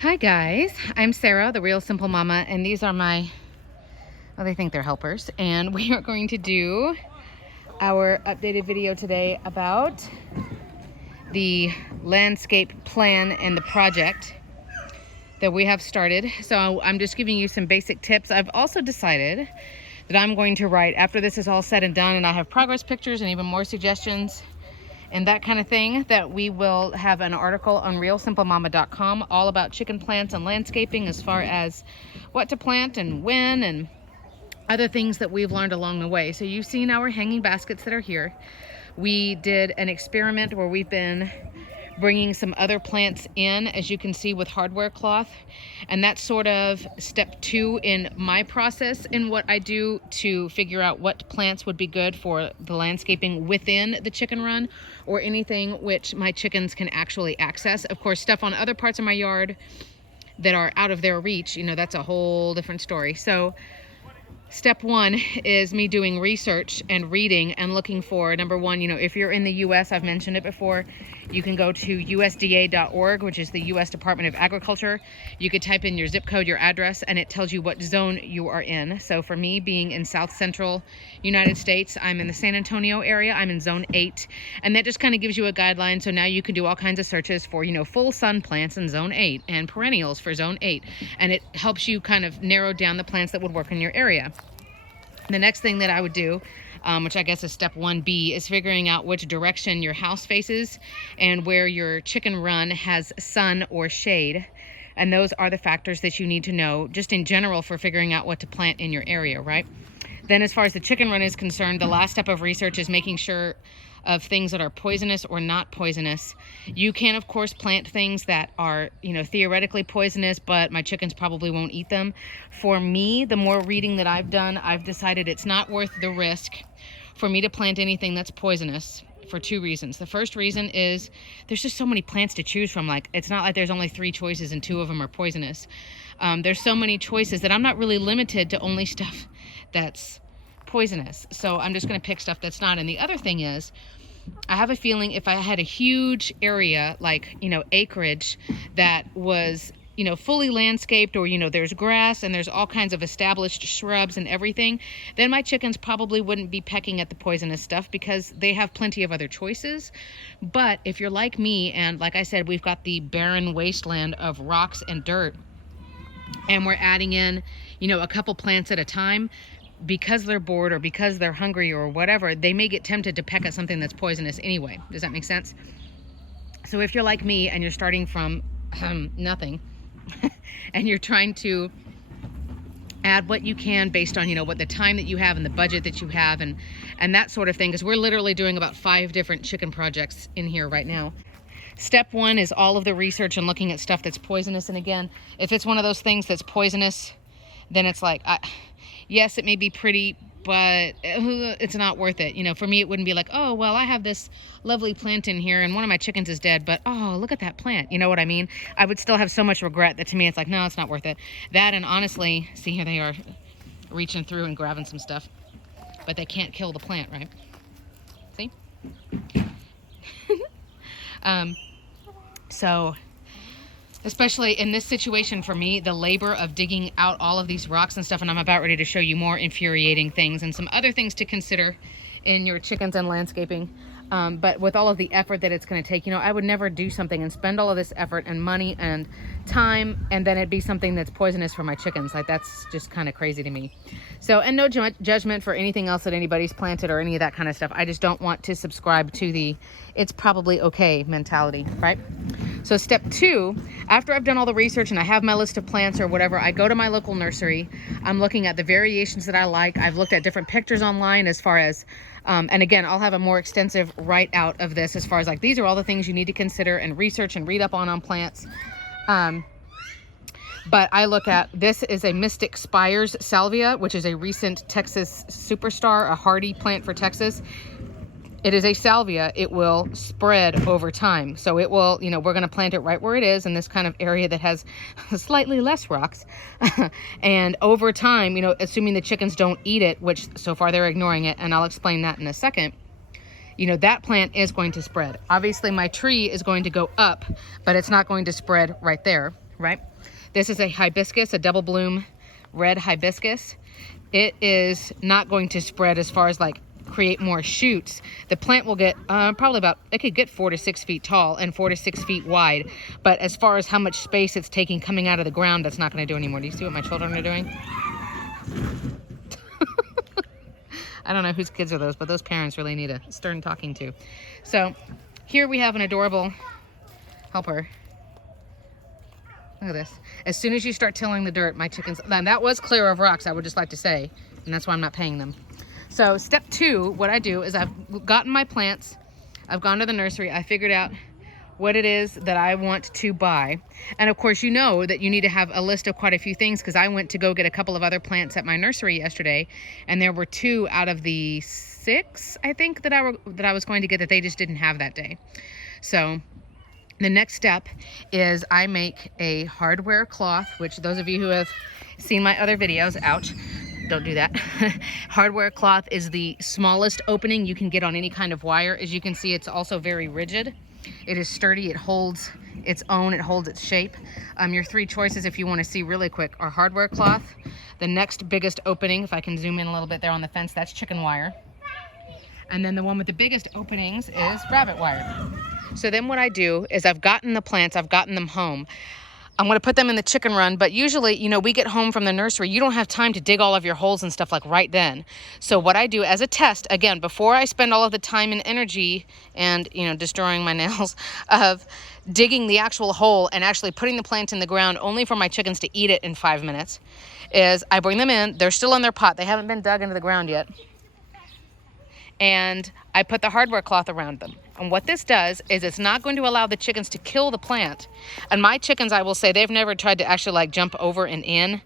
Hi guys, I'm Sarah, the Real Simple Mama, and these are my, well, they think they're helpers, and we are going to do our updated video today about the landscape plan and the project that we have started. So I'm just giving you some basic tips. I've also decided that I'm going to write, after this is all said and done and I have progress pictures and even more suggestions and that kind of thing, that we will have an article on realsimplemama.com all about chicken plants and landscaping, as far as what to plant and when and other things that we've learned along the way. So you've seen our hanging baskets that are here. We did an experiment where we've been bringing some other plants in, as you can see, with hardware cloth, and that's sort of step 2 in my process in what I do to figure out what plants would be good for the landscaping within the chicken run, or anything which my chickens can actually access. Of course, stuff on other parts of my yard that are out of their reach, you know, that's a whole different story. So step 1 is me doing research and reading and looking for, number 1, you know, if you're in the US, I've mentioned it before, you can go to USDA.org, which is the US Department of Agriculture. You could type in your zip code, your address, and it tells you what zone you are in. So for me, being in South Central United States, I'm in the San Antonio area. I'm in zone 8, and that just kind of gives you a guideline. So now you can do all kinds of searches for, you know, full sun plants in zone 8 and perennials for zone 8, and it helps you kind of narrow down the plants that would work in your area. The next thing that I would do, which I guess is step 1B, is figuring out which direction your house faces and where your chicken run has sun or shade. And those are the factors that you need to know just in general for figuring out what to plant in your area, right? Then as far as the chicken run is concerned, the last step of research is making sure of things that are poisonous or not poisonous. You can, of course, plant things that are, you know, theoretically poisonous, but my chickens probably won't eat them. For me, the more reading that I've done, I've decided it's not worth the risk for me to plant anything that's poisonous, for 2 reasons. The first reason is there's just so many plants to choose from. Like, it's not like there's only 3 choices and 2 of them are poisonous. There's so many choices that I'm not really limited to only stuff that's poisonous. So I'm just going to pick stuff that's not. And the other thing is, I have a feeling if I had a huge area, like, you know, acreage that was, you know, fully landscaped, or, you know, there's grass and there's all kinds of established shrubs and everything, then my chickens probably wouldn't be pecking at the poisonous stuff because they have plenty of other choices. But if you're like me, and like I said, we've got the barren wasteland of rocks and dirt, and we're adding in, you know, a couple plants at a time, because they're bored or because they're hungry or whatever, they may get tempted to peck at something that's poisonous anyway. Does that make sense? So if you're like me and you're starting from nothing and you're trying to add what you can based on, you know, what the time that you have and the budget that you have and that sort of thing, because we're literally doing about 5 different chicken projects in here right now. Step 1 is all of the research and looking at stuff that's poisonous. And again, if it's one of those things that's poisonous, then it's like, yes, it may be pretty, but it's not worth it. You know, for me, it wouldn't be like, oh, well, I have this lovely plant in here and one of my chickens is dead, but oh, look at that plant. You know what I mean? I would still have so much regret that to me, it's like, no, it's not worth it. That, and honestly, see, here they are reaching through and grabbing some stuff, but they can't kill the plant, right? See? So especially in this situation for me, the labor of digging out all of these rocks and stuff, and I'm about ready to show you more infuriating things and some other things to consider in your chickens and landscaping. But with all of the effort that it's going to take, you know, I would never do something and spend all of this effort and money and time, and then it'd be something that's poisonous for my chickens. Like, that's just kind of crazy to me. So, and no judgment for anything else that anybody's planted or any of that kind of stuff. I just don't want to subscribe to the it's probably okay mentality, right? So step 2, after I've done all the research and I have my list of plants or whatever, I go to my local nursery. I'm looking at the variations that I like. I've looked at different pictures online as far as, and again, I'll have a more extensive write out of this as far as like, these are all the things you need to consider and research and read up on plants. But I look at, this is a Mystic Spires Salvia, which is a recent Texas superstar, a hardy plant for Texas. It is a salvia. It will spread over time. So it will, you know, we're going to plant it right where it is in this kind of area that has slightly less rocks. And over time, you know, assuming the chickens don't eat it, which so far they're ignoring it, and I'll explain that in a second, you know, that plant is going to spread. Obviously my tree is going to go up, but it's not going to spread right there, right? This is a hibiscus, a double bloom red hibiscus. It is not going to spread as far as like create more shoots. The plant will get probably about, it could get 4 to 6 feet tall and 4 to 6 feet wide. But as far as how much space it's taking coming out of the ground, that's not going to do anymore. Do you see what my children are doing? I don't know whose kids are those, but those parents really need a stern talking to. So here we have an adorable helper. Look at this. As soon as you start tilling the dirt, my chickens, and that was clear of rocks, I would just like to say, and that's why I'm not paying them. So step 2, what I do is I've gotten my plants, I've gone to the nursery, I figured out what it is that I want to buy. And of course, you know that you need to have a list of quite a few things, because I went to go get a couple of other plants at my nursery yesterday, and there were 2 out of the 6, I think, that I was going to get that they just didn't have that day. So the next step is I make a hardware cloth, which those of you who have seen my other videos, ouch, don't do that. Hardware cloth is the smallest opening you can get on any kind of wire. As you can see, it's also very rigid. It is sturdy, it holds its own, it holds its shape. Your 3 choices, if you want to see really quick, are hardware cloth. The next biggest opening, if I can zoom in a little bit there on the fence, that's chicken wire. And then the one with the biggest openings is rabbit wire. So then what I do is I've gotten the plants, I've gotten them home. I'm going to put them in the chicken run, but usually, you know, we get home from the nursery, you don't have time to dig all of your holes and stuff like right then. So what I do as a test, again, before I spend all of the time and energy and, you know, destroying my nails of digging the actual hole and actually putting the plant in the ground only for my chickens to eat it in 5 minutes, is I bring them in, they're still in their pot, they haven't been dug into the ground yet, and I put the hardware cloth around them. And what this does is it's not going to allow the chickens to kill the plant. And my chickens, I will say, they've never tried to actually like jump over and in.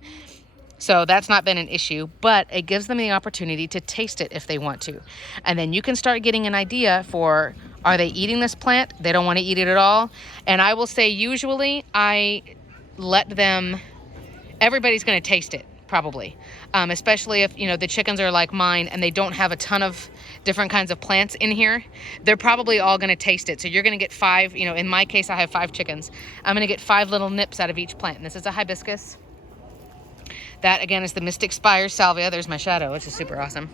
So that's not been an issue, but it gives them the opportunity to taste it if they want to. And then you can start getting an idea for, are they eating this plant? They don't want to eat it at all. And I will say, usually I let them, everybody's going to taste it. Probably, especially if, you know, the chickens are like mine and they don't have a ton of different kinds of plants in here. They're probably all going to taste it. So you're going to get 5, you know, in my case, I have 5 chickens. I'm going to get 5 little nips out of each plant. And this is a hibiscus. That again is the Mystic Spires Salvia. There's my shadow, which is super awesome.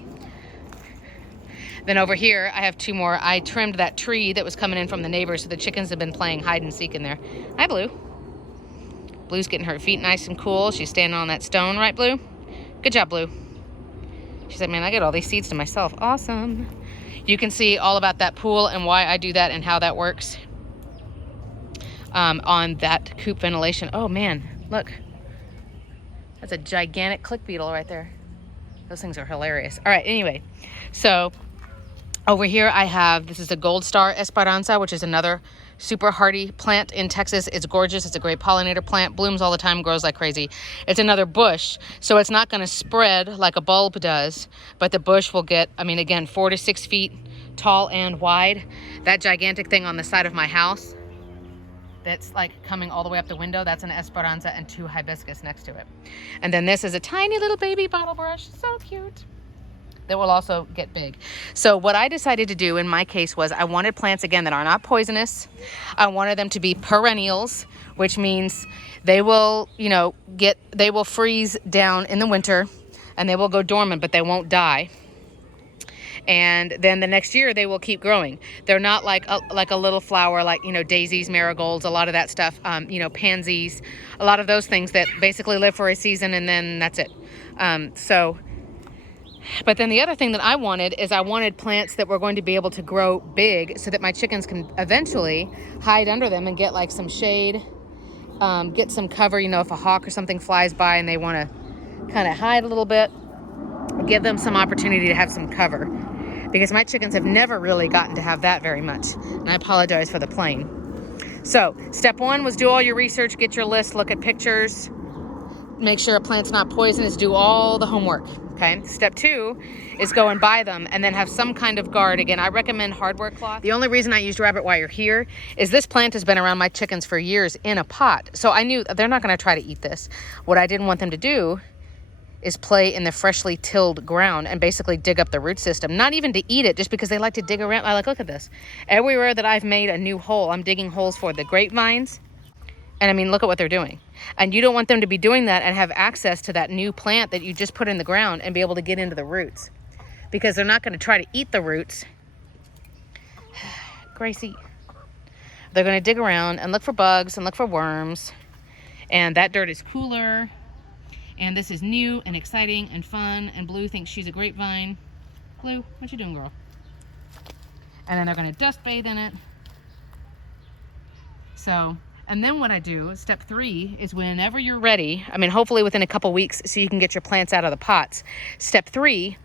Then over here, I have 2 more. I trimmed that tree that was coming in from the neighbors, so the chickens have been playing hide and seek in there. Hi, Blue. Blue's getting her feet nice and cool. She's standing on that stone, right, Blue? Good job, Blue. She's like, man, I get all these seeds to myself. Awesome. You can see all about that pool and why I do that and how that works on that coop ventilation. Oh, man, look. That's a gigantic click beetle right there. Those things are hilarious. All right, anyway, so over here I have, this is a gold star Esperanza, which is another super hardy plant in Texas. It's gorgeous. It's a great pollinator plant. Blooms all the time, grows like crazy. It's another bush, so it's not going to spread like a bulb does, but the bush will get, I mean, again, 4 to 6 feet tall and wide. That gigantic thing on the side of my house that's like coming all the way up the window, that's an Esperanza and 2 hibiscus next to it. And then this is a tiny little baby bottle brush. So cute. That will also get big. So what I decided to do in my case was I wanted plants, again, that are not poisonous. I wanted them to be perennials, which means they will, you know, they will freeze down in the winter and they will go dormant, but they won't die. And then the next year they will keep growing. They're not like a little flower, like, you know, daisies, marigolds, a lot of that stuff, you know, pansies, a lot of those things that basically live for a season and then that's it. But then the other thing that I wanted is I wanted plants that were going to be able to grow big so that my chickens can eventually hide under them and get like some shade, get some cover, you know, if a hawk or something flies by and they want to kind of hide a little bit, give them some opportunity to have some cover. Because my chickens have never really gotten to have that very much. And I apologize for the plane. So step 1 was do all your research, get your list, look at pictures, make sure a plant's not poisonous, do all the homework. Okay. Step 2 is go and buy them and then have some kind of guard. Again, I recommend hardware cloth. The only reason I used rabbit wire here is this plant has been around my chickens for years in a pot. So I knew they're not going to try to eat this. What I didn't want them to do is play in the freshly tilled ground and basically dig up the root system. Not even to eat it, just because they like to dig around. I like, look at this. Everywhere that I've made a new hole, I'm digging holes for the grapevines And I mean, look at what they're doing. And you don't want them to be doing that and have access to that new plant that you just put in the ground and be able to get into the roots, because they're not going to try to eat the roots. Gracie. They're going to dig around and look for bugs and look for worms. And that dirt is cooler. And this is new and exciting and fun. And Blue thinks she's a grapevine. Blue, what you doing, girl? And then they're going to dust bathe in it. So, and then what I do, step 3, is whenever you're ready, I mean, hopefully within a couple weeks so you can get your plants out of the pots. Step 3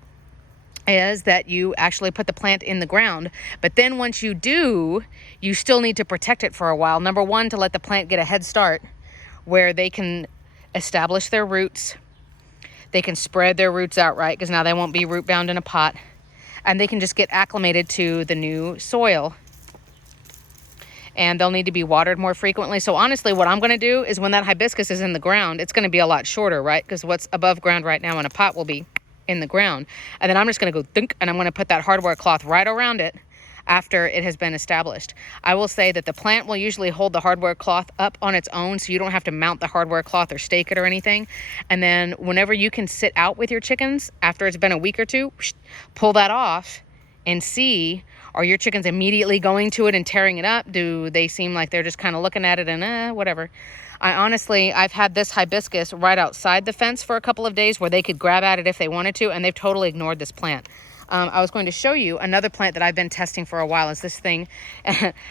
is that you actually put the plant in the ground. But then once you do, you still need to protect it for a while. Number 1, to let the plant get a head start where they can establish their roots. They can spread their roots out right, because now they won't be root bound in a pot. And they can just get acclimated to the new soil. And they'll need to be watered more frequently. So honestly, what I'm going to do is when that hibiscus is in the ground, it's going to be a lot shorter, right? Because what's above ground right now in a pot will be in the ground. And then I'm just going to go thunk, and I'm going to put that hardware cloth right around it after it has been established. I will say that the plant will usually hold the hardware cloth up on its own, so you don't have to mount the hardware cloth or stake it or anything. And then whenever you can sit out with your chickens after it's been a week or two, pull that off and see, are your chickens immediately going to it and tearing it up? Do they seem like they're just kind of looking at it and whatever? I've had this hibiscus right outside the fence for a couple of days where they could grab at it if they wanted to, and they've totally ignored this plant. I was going to show you another plant that I've been testing for a while is this thing.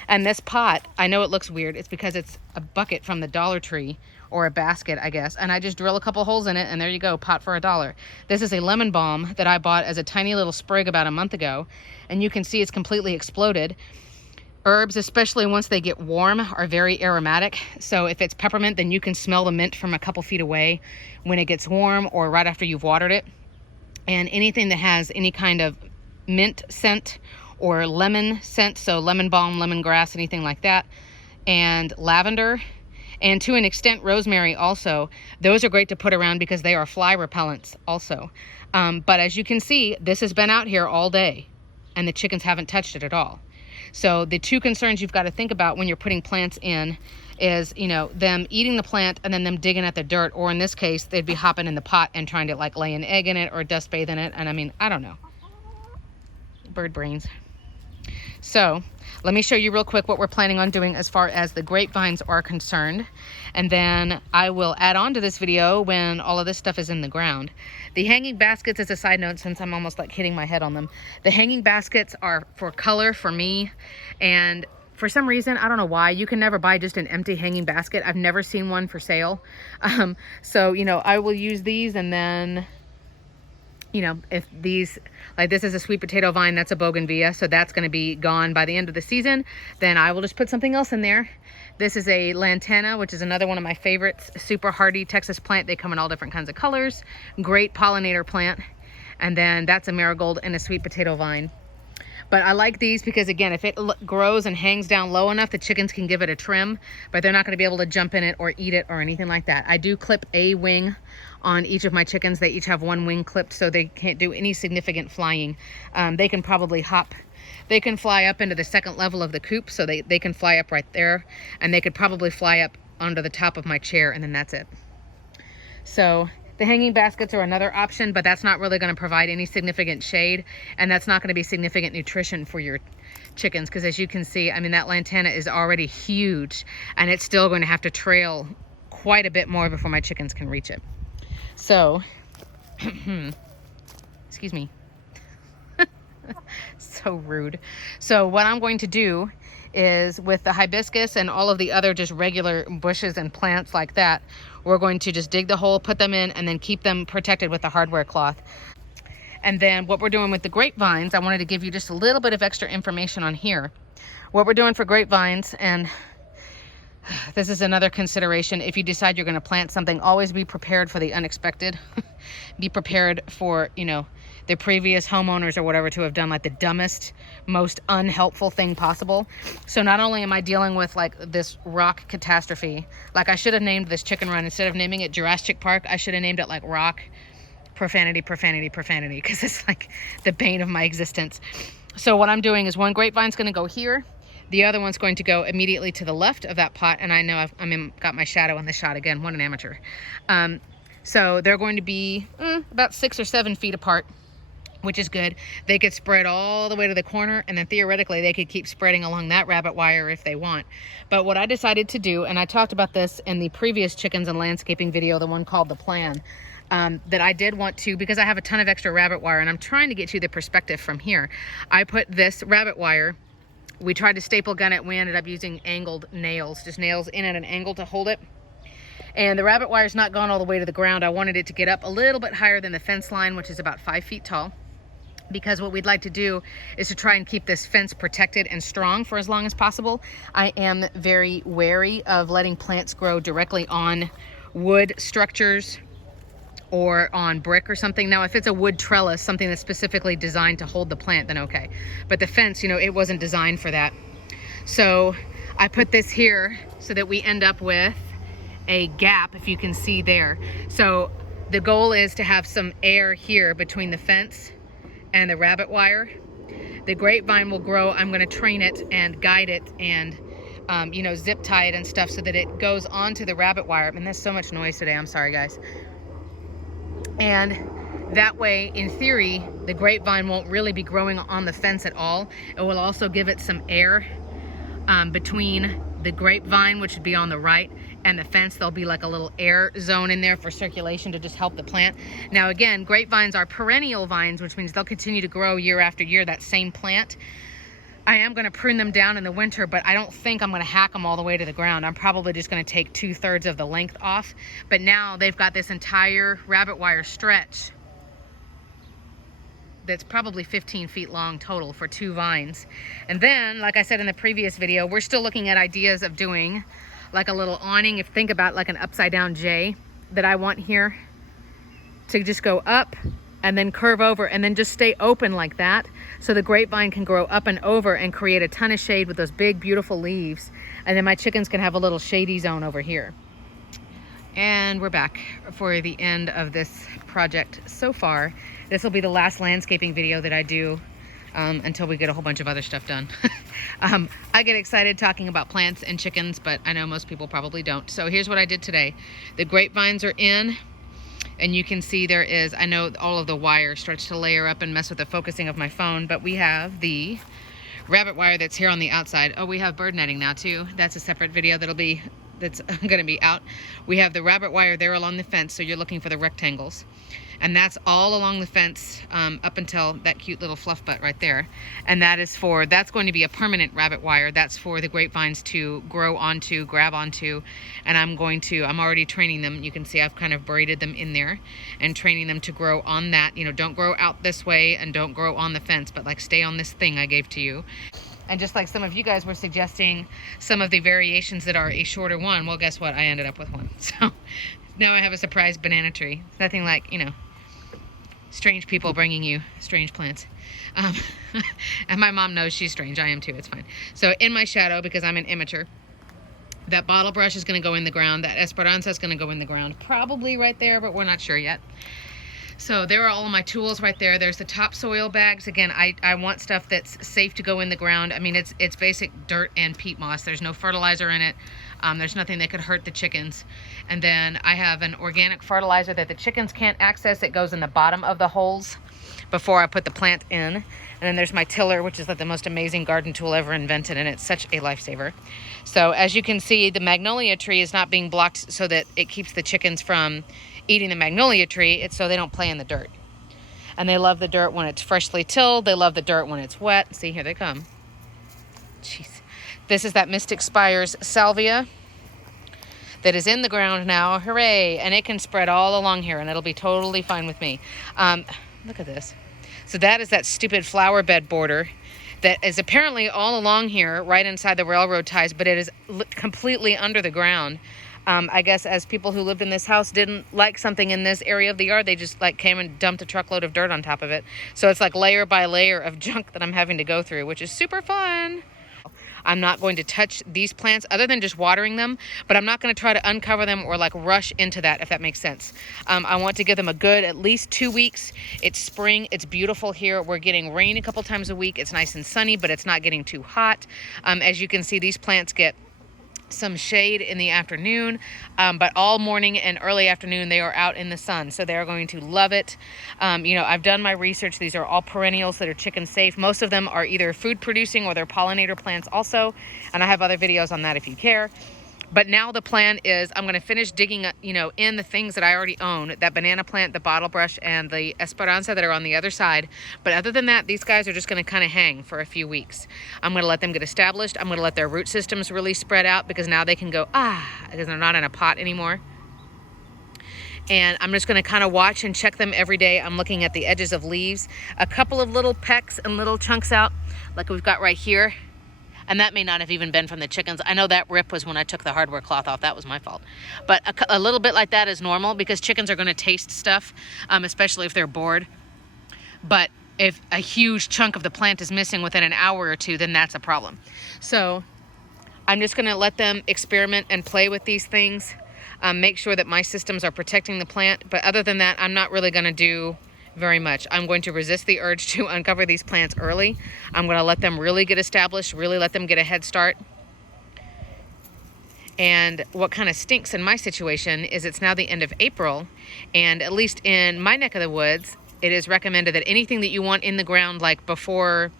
And this pot, I know it looks weird. It's because it's a bucket from the Dollar Tree, or a basket, I guess. And I just drill a couple holes in it, and there you go, pot for $1. This is a lemon balm that I bought as a tiny little sprig about a month ago. And you can see it's completely exploded. Herbs, especially once they get warm, are very aromatic. So if it's peppermint, then you can smell the mint from a couple feet away when it gets warm or right after you've watered it. And anything that has any kind of mint scent or lemon scent, so lemon balm, lemongrass, anything like that, and lavender, and to an extent rosemary also, those are great to put around because they are fly repellents also. But as you can see, this has been out here all day and the chickens haven't touched it at all. So the 2 concerns you've got to think about when you're putting plants in is, you know, them eating the plant and then them digging at the dirt, or in this case, they'd be hopping in the pot and trying to like lay an egg in it or dust bathe in it. And I mean, I don't know. Bird brains. So let me show you real quick what we're planning on doing as far as the grapevines are concerned. And then I will add on to this video when all of this stuff is in the ground. The hanging baskets, as a side note, since I'm almost like hitting my head on them, the hanging baskets are for color for me. And for some reason, I don't know why, you can never buy just an empty hanging basket. I've never seen one for sale. So, you know, I will use these, and then, you know, if these, like this is a sweet potato vine, that's a bougainvillea, so that's going to be gone by the end of the season, then I will just put something else in there. This is a lantana, which is another one of my favorites, super hardy Texas plant. They come in all different kinds of colors, great pollinator plant. And then that's a marigold and a sweet potato vine. But I like these because, again, if it grows and hangs down low enough, the chickens can give it a trim, but they're not going to be able to jump in it or eat it or anything like that. I do clip a wing on each of my chickens. They each have one wing clipped, so they can't do any significant flying. They can probably hop. They can fly up into the second level of the coop, so they can fly up right there, and they could probably fly up onto the top of my chair, and then that's it. So the hanging baskets are another option, but that's not really going to provide any significant shade, and that's not going to be significant nutrition for your chickens, because as you can see, I mean, that lantana is already huge, and it's still going to have to trail quite a bit more before my chickens can reach it. So, excuse me. So rude. So what I'm going to do is, with the hibiscus and all of the other just regular bushes and plants like that, we're going to just dig the hole, put them in, and then keep them protected with the hardware cloth. And then what we're doing with the grapevines, I wanted to give you just a little bit of extra information on here. What we're doing for grapevines, and this is another consideration, if you decide you're going to plant something, always be prepared for the unexpected. Be prepared for, you know, the previous homeowners or whatever to have done like the dumbest, most unhelpful thing possible. So not only am I dealing with like this rock catastrophe, like I should have named this chicken run, instead of naming it Jurassic Park, I should have named it like rock profanity, because it's like the bane of my existence. So what I'm doing is one grapevine's going to go here. The other one's going to go immediately to the left of that pot, and I know got my shadow in the shot again. What an amateur. So they're going to be about 6 or 7 feet apart, which is good. They could spread all the way to the corner, and then theoretically they could keep spreading along that rabbit wire if they want. But what I decided to do, and I talked about this in the previous chickens and landscaping video, the one called The Plan, that I did want to, because I have a ton of extra rabbit wire and I'm trying to get you the perspective from here. I put this rabbit wire, we tried to staple gun it, we ended up using angled nails, just nails in at an angle to hold it. And the rabbit wire's not gone all the way to the ground. I wanted it to get up a little bit higher than the fence line, which is about 5 feet tall, because what we'd like to do is to try and keep this fence protected and strong for as long as possible. I am very wary of letting plants grow directly on wood structures or on brick or something. Now, if it's a wood trellis, something that's specifically designed to hold the plant, then okay. But the fence, you know, it wasn't designed for that. So I put this here so that we end up with a gap, if you can see there. So the goal is to have some air here between the fence and the rabbit wire. The grapevine will grow. I'm going to train it and guide it and you know, zip tie it and stuff so that it goes onto the rabbit wire. I mean, there's so much noise today, I'm sorry guys. And that way, in theory, the grapevine won't really be growing on the fence at all. It will also give it some air between the grapevine, which would be on the right, and the fence. There'll be like a little air zone in there for circulation to just help the plant. Now again, grapevines are perennial vines, which means they'll continue to grow year after year, that same plant. I am going to prune them down in the winter, but I don't think I'm going to hack them all the way to the ground. I'm probably just going to take 2/3 of the length off. But now they've got this entire rabbit wire stretch that's probably 15 feet long total for 2 vines. And then, like I said in the previous video, we're still looking at ideas of doing like a little awning. If think about like an upside down J that I want here to just go up and then curve over and then just stay open like that, so the grapevine can grow up and over and create a ton of shade with those big beautiful leaves, and then my chickens can have a little shady zone over here. And we're back for the end of this project so far. This will be the last landscaping video that I do until we get a whole bunch of other stuff done. I get excited talking about plants and chickens, but I know most people probably don't. So here's what I did today. The grapevines are in, and you can see there is, I know all of the wire starts to layer up and mess with the focusing of my phone, but we have the rabbit wire that's here on the outside. Oh, we have bird netting now too. That's a separate video that's gonna be out. We have the rabbit wire there along the fence, so you're looking for the rectangles. And that's all along the fence up until that cute little fluff butt right there. And that's going to be a permanent rabbit wire. That's for the grapevines to grow onto, grab onto. And I'm already training them. You can see I've kind of braided them in there and training them to grow on that. You know, don't grow out this way and don't grow on the fence, but like stay on this thing I gave to you. And just like some of you guys were suggesting some of the variations that are a shorter one, well, guess what? I ended up with one. So now I have a surprise banana tree. It's nothing like, you know, strange people bringing you strange plants. And my mom knows she's strange. I am too. It's fine. So in my shadow, because I'm an amateur, that bottle brush is going to go in the ground. That Esperanza is going to go in the ground. Probably right there, but we're not sure yet. So there are all of my tools right there. There's the topsoil bags. Again, I want stuff that's safe to go in the ground. I mean, it's basic dirt and peat moss. There's no fertilizer in it. There's nothing that could hurt the chickens. And then I have an organic fertilizer that the chickens can't access. It goes in the bottom of the holes before I put the plant in. And then there's my tiller, which is like the most amazing garden tool ever invented, and it's such a lifesaver. So as you can see, the magnolia tree is not being blocked so that it keeps the chickens from eating the magnolia tree. It's so they don't play in the dirt. And they love the dirt when it's freshly tilled. They love the dirt when it's wet. See, here they come. Jeez. This is that Mystic Spires Salvia that is in the ground now. Hooray! And it can spread all along here, and it'll be totally fine with me. Look at this. So that is that stupid flower bed border that is apparently all along here, right inside the railroad ties, but it is completely under the ground. I guess as people who lived in this house didn't like something in this area of the yard, they just like came and dumped a truckload of dirt on top of it. So it's like layer by layer of junk that I'm having to go through, which is super fun. I'm not going to touch these plants other than just watering them, but I'm not going to try to uncover them or like rush into that, if that makes sense. I want to give them a good at least 2 weeks. It's spring. It's beautiful here. We're getting rain a couple times a week. It's nice and sunny, but it's not getting too hot. As you can see, these plants get some shade in the afternoon, but all morning and early afternoon they are out in the sun, so they're going to love it. You know, I've done my research. These are all perennials that are chicken safe. Most of them are either food producing or they're pollinator plants also, and I have other videos on that if you care. But now the plan is I'm going to finish digging, you know, in the things that I already own, that banana plant, the bottle brush, and the Esperanza that are on the other side. But other than that, these guys are just going to kind of hang for a few weeks. I'm going to let them get established. I'm going to let their root systems really spread out, because now they can go, because they're not in a pot anymore. And I'm just going to kind of watch and check them every day. I'm looking at the edges of leaves, a couple of little pecks and little chunks out, like we've got right here. And that may not have even been from the chickens. I know that rip was when I took the hardware cloth off. That was my fault. But a little bit like that is normal, because chickens are going to taste stuff, especially if they're bored. But if a huge chunk of the plant is missing within an hour or two, then that's a problem. So I'm just going to let them experiment and play with these things, make sure that my systems are protecting the plant. But other than that, I'm not really going to do very much. I'm going to resist the urge to uncover these plants early. I'm going to let them really get established, really let them get a head start. And what kind of stinks in my situation is it's now the end of April, and at least in my neck of the woods, it is recommended that anything that you want in the ground, like before,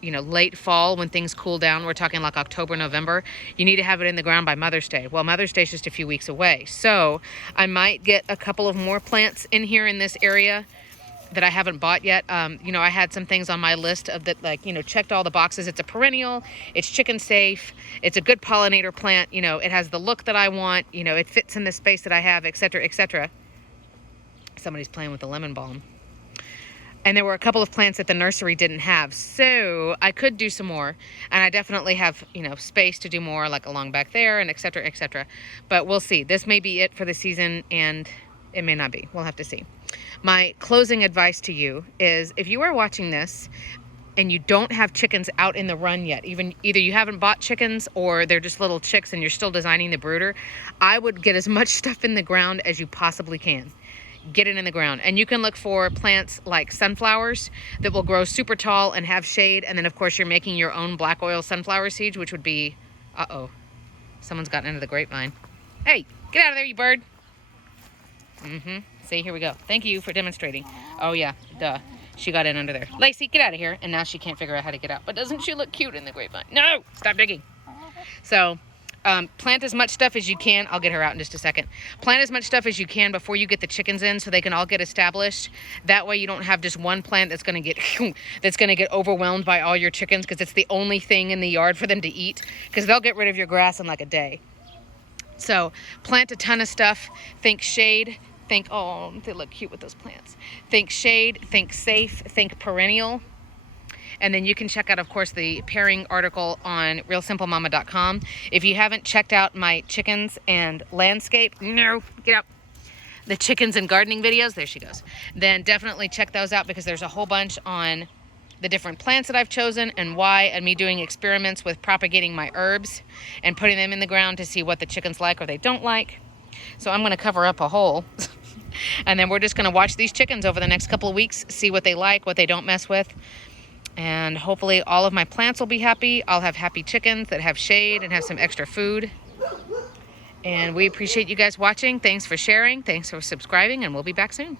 you know, late fall when things cool down, we're talking like October, November, you need to have it in the ground by Mother's Day. Well, Mother's Day is just a few weeks away. So I might get a couple of more plants in here in this area that I haven't bought yet. You know, I had some things on my list of that, like, you know, checked all the boxes. It's a perennial, it's chicken safe, it's a good pollinator plant, you know, it has the look that I want, you know, it fits in the space that I have, etc., etc. Somebody's playing with the lemon balm. And there were a couple of plants that the nursery didn't have, so I could do some more. And I definitely have, you know, space to do more, like along back there, and etc., etc. But we'll see. This may be it for the season, and it may not be. We'll have to see. My closing advice to you is, if you are watching this and you don't have chickens out in the run yet, either you haven't bought chickens or they're just little chicks and you're still designing the brooder, I would get as much stuff in the ground as you possibly can. Get it in the ground. And you can look for plants like sunflowers that will grow super tall and have shade. And then of course you're making your own black oil sunflower seeds, which would be, someone's gotten into the grapevine. Hey, get out of there, you bird. See, here we go. Thank you for demonstrating. Oh yeah, duh. She got in under there. Lacey, get out of here. And now she can't figure out how to get out. But doesn't she look cute in the grapevine? No, stop digging. So plant as much stuff as you can. I'll get her out in just a second. Plant as much stuff as you can before you get the chickens in, so they can all get established. That way you don't have just one plant that's going to get overwhelmed by all your chickens, because it's the only thing in the yard for them to eat, because they'll get rid of your grass in like a day. So plant a ton of stuff. Think shade. Think, oh, they look cute with those plants. Think shade, think safe, think perennial. And then you can check out, of course, the pairing article on realsimplemama.com. If you haven't checked out my chickens and landscape, no, get out. The chickens and gardening videos, there she goes. Then definitely check those out, because there's a whole bunch on the different plants that I've chosen and why, and me doing experiments with propagating my herbs and putting them in the ground to see what the chickens like or they don't like. So I'm going to cover up a hole. And then we're just going to watch these chickens over the next couple of weeks, see what they like, what they don't mess with. And hopefully all of my plants will be happy. I'll have happy chickens that have shade and have some extra food. And we appreciate you guys watching. Thanks for sharing. Thanks for subscribing. And we'll be back soon.